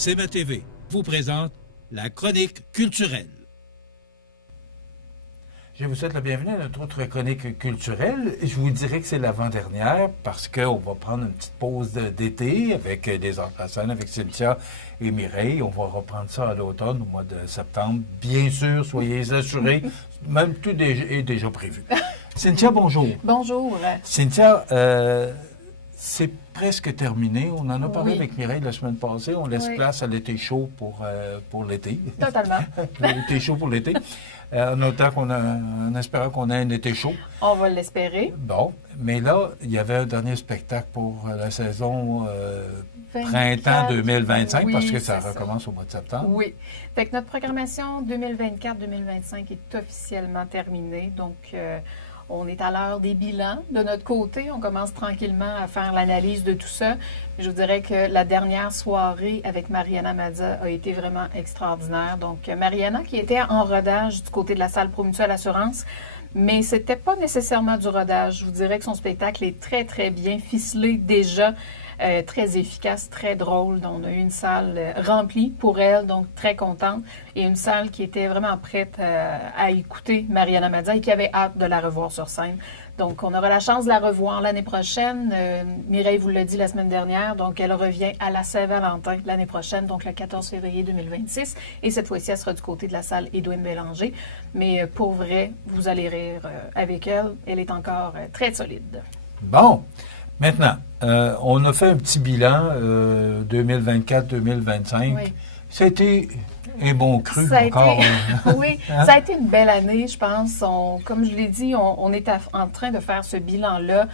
CMA-TV vous présente la chronique culturelle. Je vous souhaite la bienvenue à notre autre chronique culturelle. Je vous dirais que c'est l'avant-dernière parce qu'on va prendre une petite pause d'été avec des entrées en scène avec Cynthia et Mireille. On va reprendre ça à l'automne, au mois de septembre. Bien sûr, soyez assurés, même tout est déjà prévu. Cynthia, bonjour. Bonjour. Cynthia, c'est presque terminé. On en a parlé avec Mireille la semaine passée. On laisse place à l'été chaud pour l'été. Totalement. L'été chaud pour l'été. En espérant qu'on ait un été chaud. On va l'espérer. Bon, mais là, il y avait un dernier spectacle pour la saison printemps 2025, parce que ça recommence au mois de septembre. Oui. Fait que notre programmation 2024-2025 est officiellement terminée. Donc, on est à l'heure des bilans de notre côté. On commence tranquillement à faire l'analyse de tout ça. Je vous dirais que la dernière soirée avec Mariana Mazza a été vraiment extraordinaire. Donc, Mariana qui était en rodage du côté de la salle Promutuelle Assurance, mais c'était pas nécessairement du rodage. Je vous dirais que son spectacle est très, très bien ficelé déjà. Très efficace, très drôle. On a eu une salle remplie pour elle, donc très contente. Et une salle qui était vraiment prête à écouter Mariana Mazza et qui avait hâte de la revoir sur scène. Donc, on aura la chance de la revoir l'année prochaine. Mireille vous l'a dit la semaine dernière, donc elle revient à la Saint-Valentin l'année prochaine, donc le 14 février 2026. Et cette fois-ci, elle sera du côté de la salle Édouine Bélanger. Mais pour vrai, vous allez rire avec elle. Elle est encore très solide. Bon. Maintenant, on a fait un petit bilan 2024-2025. Oui. Ça a été un bon cru encore. Oui, ça a été une belle année, je pense. Comme je l'ai dit, on est en train de faire ce bilan-là,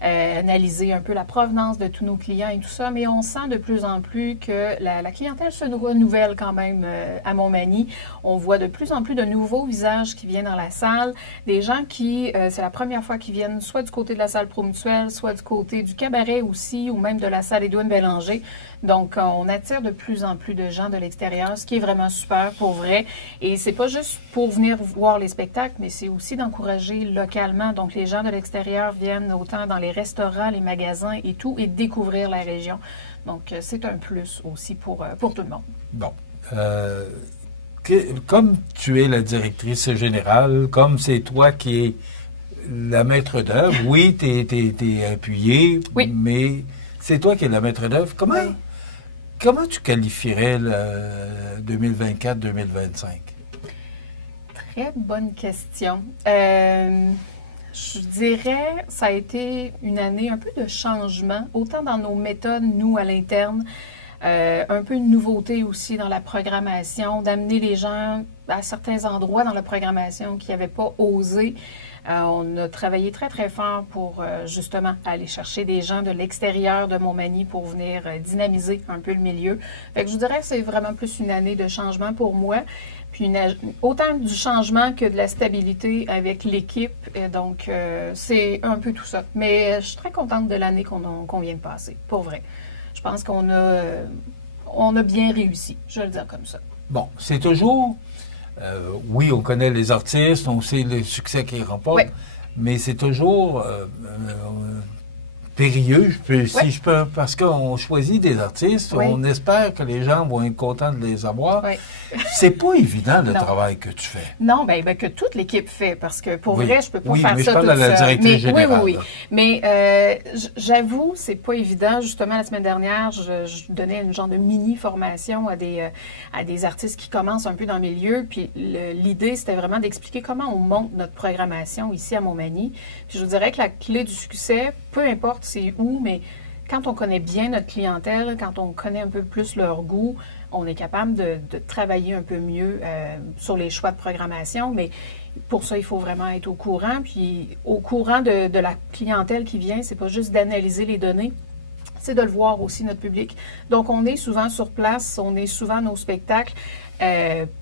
analyser un peu la provenance de tous nos clients et tout ça, mais on sent de plus en plus que la clientèle se renouvelle quand même à Montmagny. On voit de plus en plus de nouveaux visages qui viennent dans la salle, des gens qui, c'est la première fois qu'ils viennent soit du côté de la salle Promutuelle, soit du côté du cabaret aussi, ou même de la salle Édouine Bélanger. Donc, on attire de plus en plus de gens de l'extérieur, ce qui est vraiment super pour vrai. Et c'est pas juste pour venir voir les spectacles, mais c'est aussi d'encourager localement. Donc, les gens de l'extérieur viennent autant dans les restaurants, les magasins et tout, et découvrir la région. Donc, c'est un plus aussi pour tout le monde. Bon. Comme tu es la directrice générale, comme c'est toi qui es la maître d'œuvre, oui, tu es appuyée, oui, mais c'est toi qui es la maître d'œuvre. Comment tu qualifierais le 2024-2025? Très bonne question. Je dirais ça a été une année un peu de changement, autant dans nos méthodes, nous, à l'interne, un peu de nouveauté aussi dans la programmation, d'amener les gens à certains endroits dans la programmation qui n'avaient pas osé. On a travaillé très, très fort pour justement aller chercher des gens de l'extérieur de Montmagny pour venir dynamiser un peu le milieu. Fait que je vous dirais que c'est vraiment plus une année de changement pour moi. Puis autant du changement que de la stabilité avec l'équipe. Donc, c'est un peu tout ça. Mais je suis très contente de l'année qu'on vient de passer, pour vrai. Je pense qu'on a bien réussi, je vais le dire comme ça. Bon, c'est toujours... oui, on connaît les artistes, on sait le succès qu'ils remportent, oui, mais c'est toujours périlleux, si je peux, parce qu'on choisit des artistes, oui, on espère que les gens vont être contents de les avoir. Oui. C'est pas évident le travail que tu fais. Non, ben que toute l'équipe fait, parce que pour vrai, je peux pas faire faire ça toute seule. Oui, mais je parle de la directrice générale. Oui. Mais j'avoue, c'est pas évident. Justement, la semaine dernière, je donnais une genre de mini-formation à des artistes qui commencent un peu dans le milieu. Puis l'idée, c'était vraiment d'expliquer comment on monte notre programmation ici à Montmagny. Puis je vous dirais que la clé du succès, peu importe c'est où, mais quand on connaît bien notre clientèle, quand on connaît un peu plus leur goût, on est capable de travailler un peu mieux sur les choix de programmation. Mais pour ça, il faut vraiment être au courant. Puis au courant de la clientèle qui vient, c'est pas juste d'analyser les données, c'est de le voir aussi, notre public. Donc, on est souvent sur place, on est souvent à nos spectacles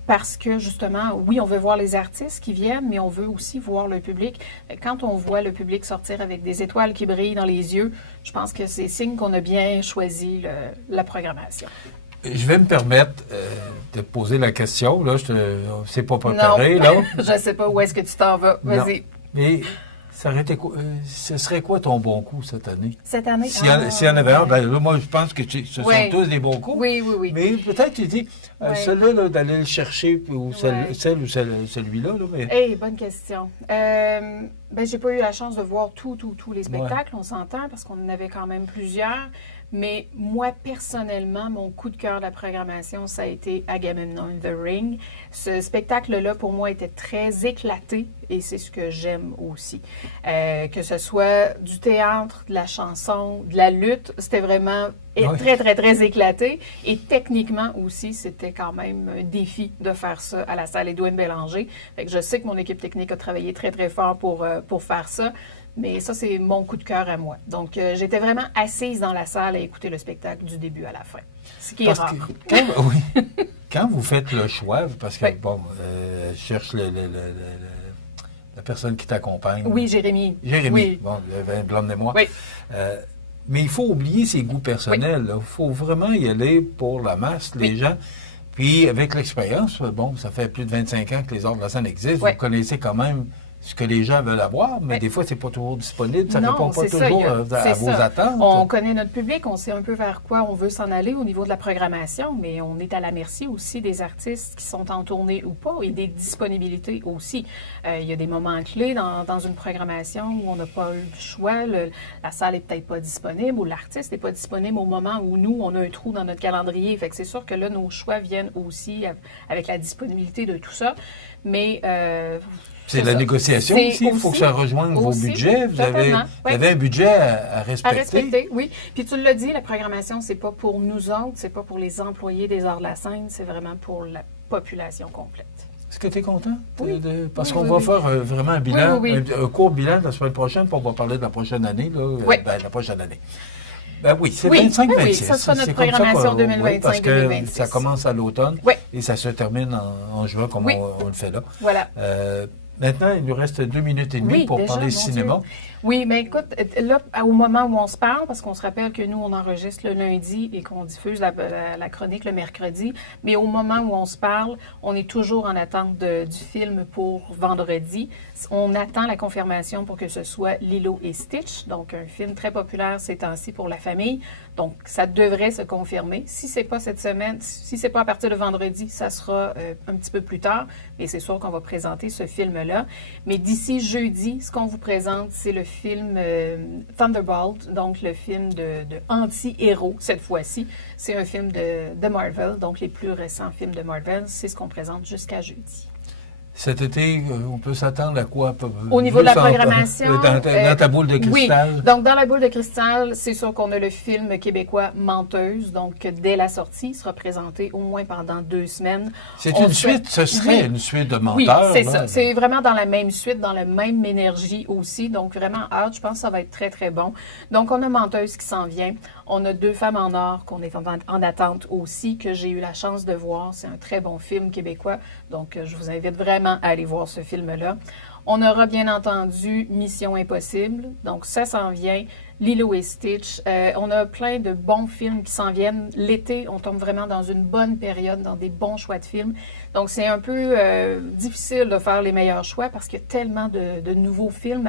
parce que, justement, oui, on veut voir les artistes qui viennent, mais on veut aussi voir le public. Quand on voit le public sortir avec des étoiles qui brillent dans les yeux, je pense que c'est signe qu'on a bien choisi la programmation. Je vais me permettre de poser la question. Là, c'est pas préparé. Non, là. Je ne sais pas où est-ce que tu t'en vas. Vas-y. Mais Ce serait quoi ton bon coup cette année? Cette année? S'il y en avait un, ben là, moi, je pense que ce sont tous des bons coups. Oui, oui, oui. Mais peut-être, tu dis, celui-là, d'aller le chercher, ou celui-là. Là, mais... Hey, bonne question. J'ai pas eu la chance de voir tous les spectacles, on s'entend, parce qu'on en avait quand même plusieurs. Mais moi, personnellement, mon coup de cœur de la programmation, ça a été Agamemnon The Ring. Ce spectacle-là, pour moi, était très éclaté et c'est ce que j'aime aussi. Que ce soit du théâtre, de la chanson, de la lutte, c'était vraiment très, très, très éclaté. Et techniquement aussi, c'était quand même un défi de faire ça à la salle Édouard Bélanger. Fait que je sais que mon équipe technique a travaillé très, très fort pour faire ça. Mais ça, c'est mon coup de cœur à moi. Donc, j'étais vraiment assise dans la salle à écouter le spectacle du début à la fin. Ce qui est rare. Quand vous faites le choix, parce que, je cherche la personne qui t'accompagne. Oui, Jérémy. Oui. Bon, blâme-moi. Oui. Mais il faut oublier ses goûts personnels. Il faut vraiment y aller pour la masse, les gens. Puis, avec l'expérience, ça fait plus de 25 ans que les ordres de la scène existent. Vous connaissez quand même ce que les gens veulent avoir, mais des fois, c'est pas toujours disponible. Ça ne répond pas toujours à vos attentes. On connaît notre public, on sait un peu vers quoi on veut s'en aller au niveau de la programmation, mais on est à la merci aussi des artistes qui sont en tournée ou pas et des disponibilités aussi. Il y a des moments clés dans une programmation où on n'a pas le choix, la salle n'est peut-être pas disponible ou l'artiste n'est pas disponible au moment où nous, on a un trou dans notre calendrier. Fait que c'est sûr que là, nos choix viennent aussi avec la disponibilité de tout ça, mais... c'est la négociation aussi. Il faut que ça rejoigne vos budgets. Vous avez un budget à respecter. À respecter, oui. Puis tu l'as dit, la programmation, c'est pas pour nous autres, c'est pas pour les employés des arts de la scène, c'est vraiment pour la population complète. Est-ce que tu es content? Oui. Parce qu'on va faire vraiment un bilan, un court bilan la semaine prochaine, puis on va parler de la prochaine année. La prochaine année. C'est 25-26. Ça sera notre programmation 2025-2026. Parce que ça commence à l'automne et ça se termine en juin, comme on le fait là. Voilà. Maintenant, il nous reste 2 minutes et demie pour parler cinéma. Oui, mais écoute, là, au moment où on se parle, parce qu'on se rappelle que nous, on enregistre le lundi et qu'on diffuse la chronique le mercredi, mais au moment où on se parle, on est toujours en attente du film pour vendredi. On attend la confirmation pour que ce soit Lilo et Stitch, donc un film très populaire ces temps-ci pour la famille. Donc, ça devrait se confirmer. Si c'est pas cette semaine, si c'est pas à partir de vendredi, ça sera un petit peu plus tard, mais c'est sûr qu'on va présenter ce film-là. Mais d'ici jeudi, ce qu'on vous présente, c'est le film Thunderbolt, donc le film de anti-héros cette fois-ci. C'est un film de Marvel, donc les plus récents films de Marvel. C'est ce qu'on présente jusqu'à jeudi. Cet été, on peut s'attendre à quoi? Au niveau de la programmation? Dans ta boule de cristal? Oui. Donc, dans la boule de cristal, c'est sûr qu'on a le film québécois Menteuse. Donc, dès la sortie, il sera présenté au moins pendant 2 semaines. C'est une suite, ce serait une suite de Menteurs. Oui, c'est ça. C'est vraiment dans la même suite, dans la même énergie aussi. Donc, vraiment hâte. Je pense que ça va être très, très bon. Donc, on a Menteuse qui s'en vient. On a 2 femmes en or qu'on est en attente aussi, que j'ai eu la chance de voir. C'est un très bon film québécois. Donc, je vous invite vraiment à aller voir ce film-là. On aura bien entendu Mission Impossible. Donc, ça s'en vient. Lilo et Stitch. On a plein de bons films qui s'en viennent. L'été, on tombe vraiment dans une bonne période, dans des bons choix de films. Donc, c'est un peu difficile de faire les meilleurs choix parce qu'il y a tellement de nouveaux films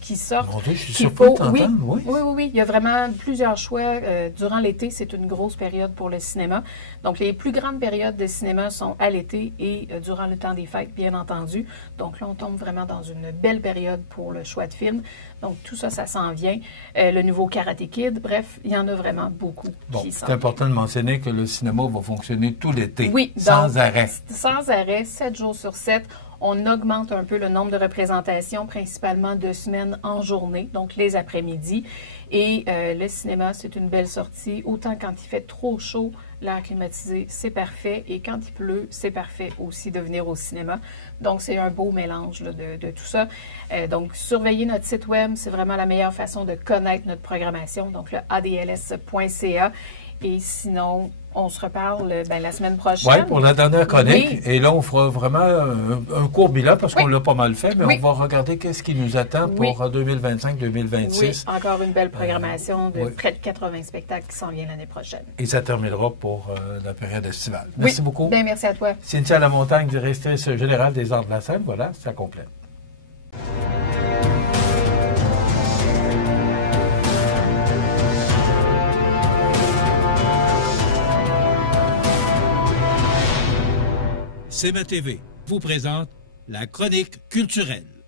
qui sortent. Je suis surpris de t'entendre, oui. Il y a vraiment plusieurs choix. Durant l'été, c'est une grosse période pour le cinéma. Donc, les plus grandes périodes de cinéma sont à l'été et durant le temps des fêtes, bien entendu. Donc, là, on tombe vraiment dans une belle période pour le choix de films. Donc, tout ça, ça s'en vient. Le nouveau Karate Kid, bref, il y en a vraiment beaucoup qui s'en viennent. C'est important de mentionner que le cinéma va fonctionner tout l'été, sans arrêt. Sans arrêt, 7 jours sur 7. On augmente un peu le nombre de représentations, principalement de semaines en journée, donc les après-midi. Et le cinéma, c'est une belle sortie. Autant quand il fait trop chaud, l'air climatisé, c'est parfait. Et quand il pleut, c'est parfait aussi de venir au cinéma. Donc, c'est un beau mélange là, de tout ça. Donc, surveillez notre site web. C'est vraiment la meilleure façon de connaître notre programmation. Donc, le adls.ca. Et sinon, on se reparle la semaine prochaine. Oui, pour la dernière chronique. Oui. Et là, on fera vraiment un court bilan parce qu'on l'a pas mal fait, mais on va regarder qu'est-ce qui nous attend pour 2025-2026. Oui, encore une belle programmation de près de 80 spectacles qui s'en vient l'année prochaine. Et ça terminera pour la période estivale. Merci beaucoup. Bien, merci à toi. Cynthia Lamontagne, directrice générale des Arts de la scène. Voilà, ça complète. CMA TV vous présente la chronique culturelle.